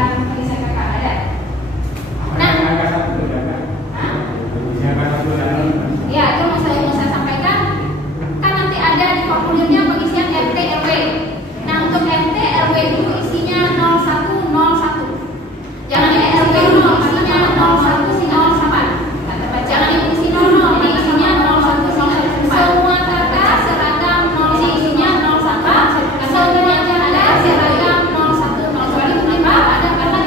depan tulisan kakak ada. Nah, ya itu mau saya sampaikan. Kan nanti ada di formulirnya pengisian RT RW. Nah untuk RT RW itu isinya 0101. Jangan ini RW 0 isinya 01 08. Jangan diisi 00 isinya 01 04. Semua kakak seragam 0 isinya 01. Semua kakak seragam 01 kecuali kenapa ada kakak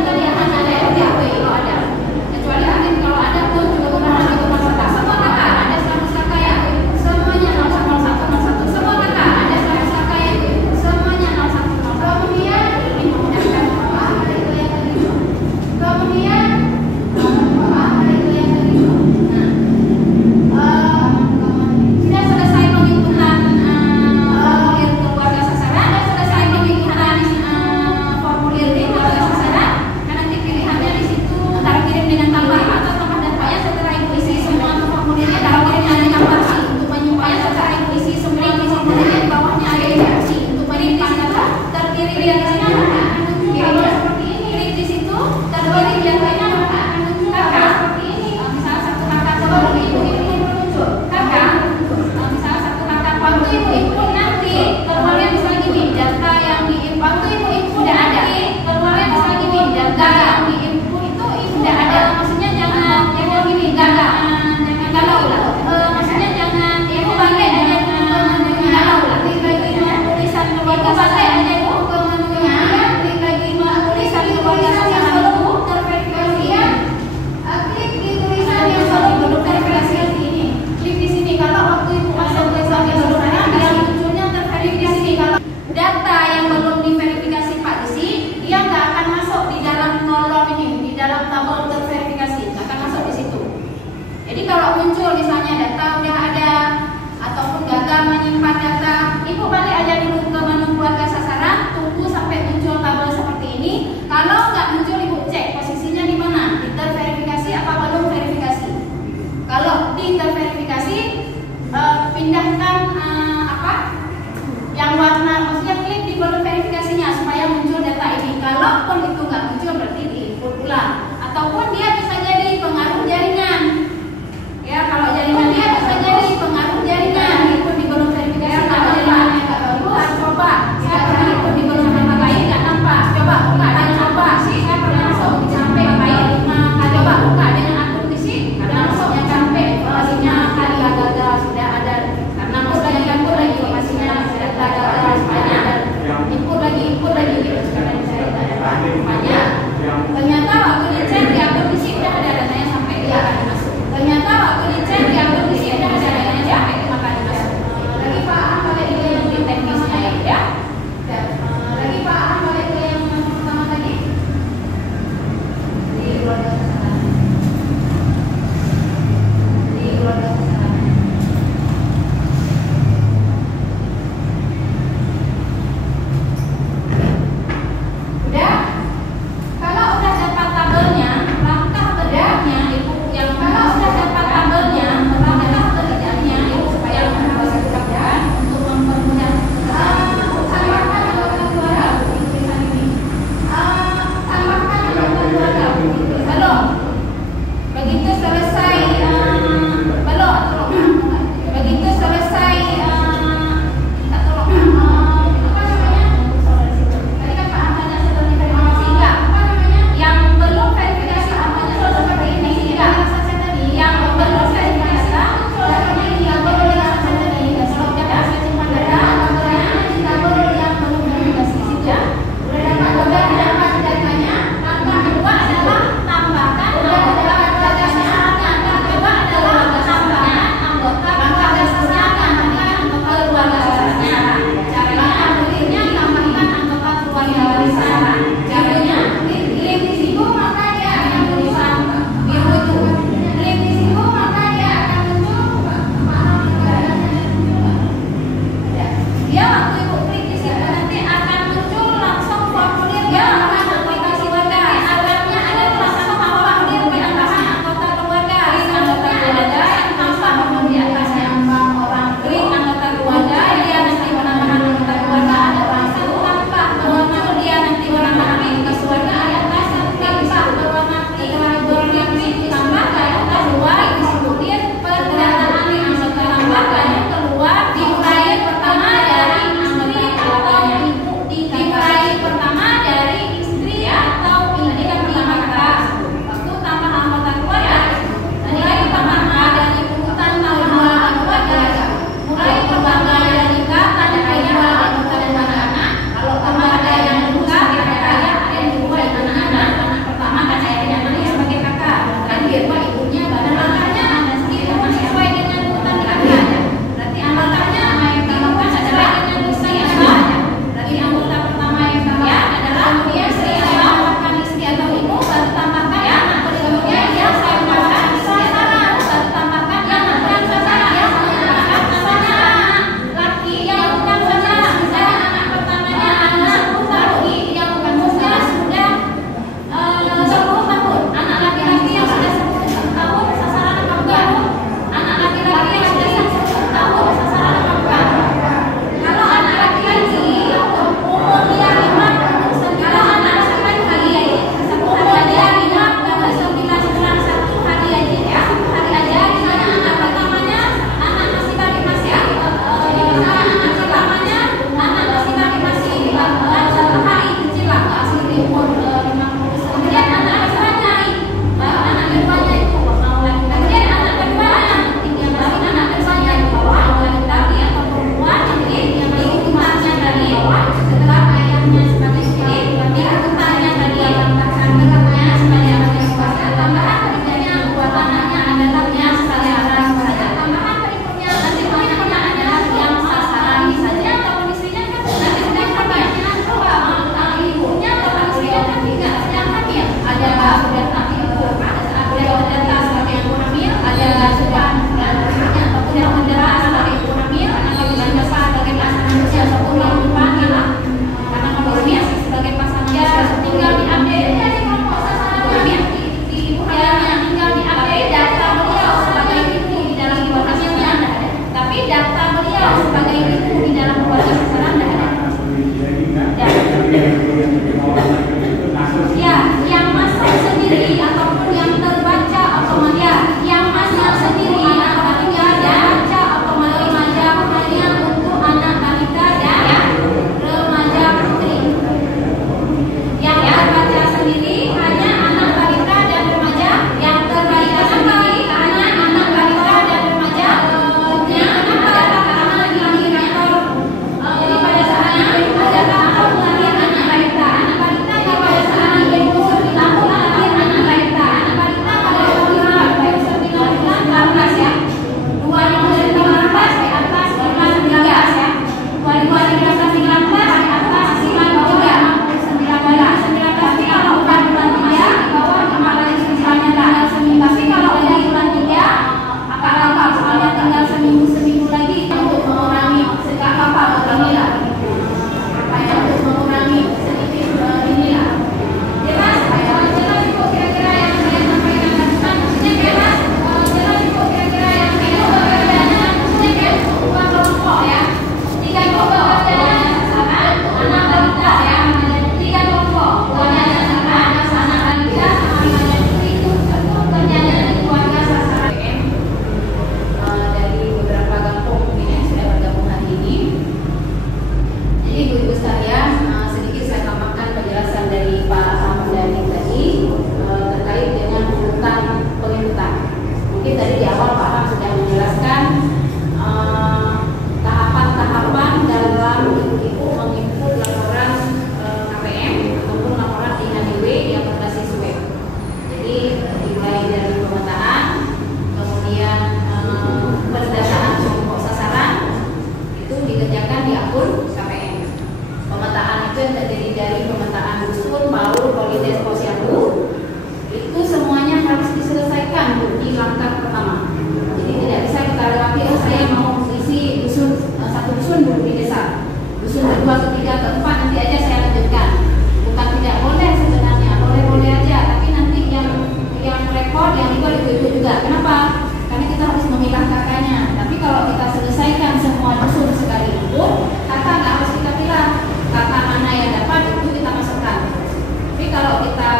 kalau kita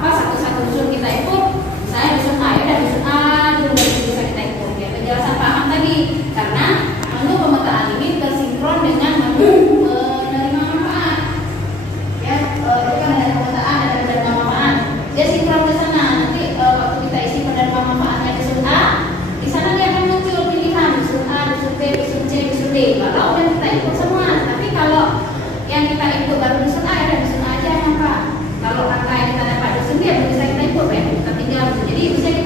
satu-satu dusun kita ikut, misalnya dusun A, ya dan dusun A dulu bisa kita ikut. Ya, penjelasan Pak Ahmad tadi, karena menu pemetaan ini tersinkron dengan menu penerima manfaat. Ya, itu kan ada pemetaan, ada penerima manfaat. Dia sinkron ke sana. Nanti waktu kita isi penerima manfaatnya dusun A, di sana dia akan muncul pilihan dusun A, dusun B, dusun C, dusun D. Kalau udah kita ikut semua, tapi kalau yang kita ikut baru dusun A, ya dan dusun A aja yang Pak. Kalau angka yang kita dapat dusun B belum bisa kita ikut, ya kita tinggal. Jadi bisa kita